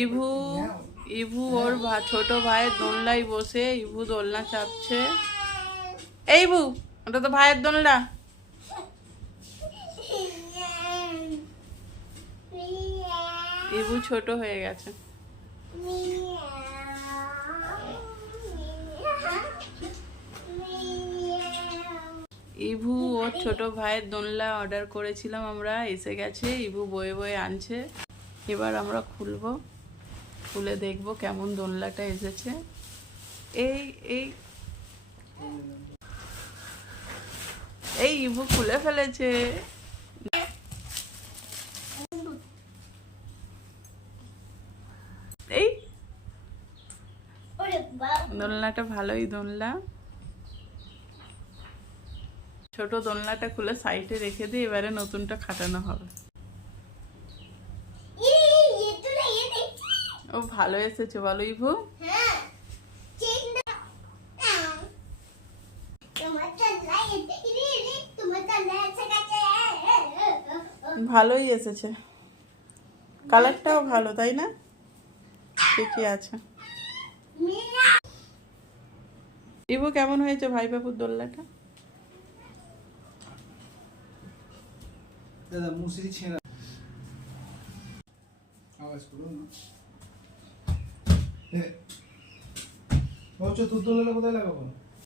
ইভু ইভু ওর ছোট ভাইয়ের দোলনায় বসে ইভু দোলনা চাপছে। এই ইভু, ওটা তো ভাইয়ের দোলনা। ইভু ছোট হয়ে গেছে। ইভু ওর ছোট ভাইয়ের দোলনা অর্ডার করেছিলাম আমরা, এসে গেছে। ইভু বয়ে বয়ে আনছে। এবার আমরা খুলবো, খুলে দেখবো কেমন দোলনাটা এসেছে। এই এই এই ইভু খুলে ফেলেছে। এই দোলনাটা ভালোই দোলনা। ছোট দোলনাটা খুলে সাইডে রেখে দিয়ে এবারে নতুনটা খাটানো হবে। ও ভালো এসেছে বলো ইভু? ভালোই এসেছে, কালারটাও ভালো, তাই না? ঠিকই আছে। ইভু কেমন হয়েছে ভাই বাবুর দোলনাটা? দাদা মুসরি ছেঁড়া আওয়াজ করো না। তোর দোলনা কোথায় লাগাবো?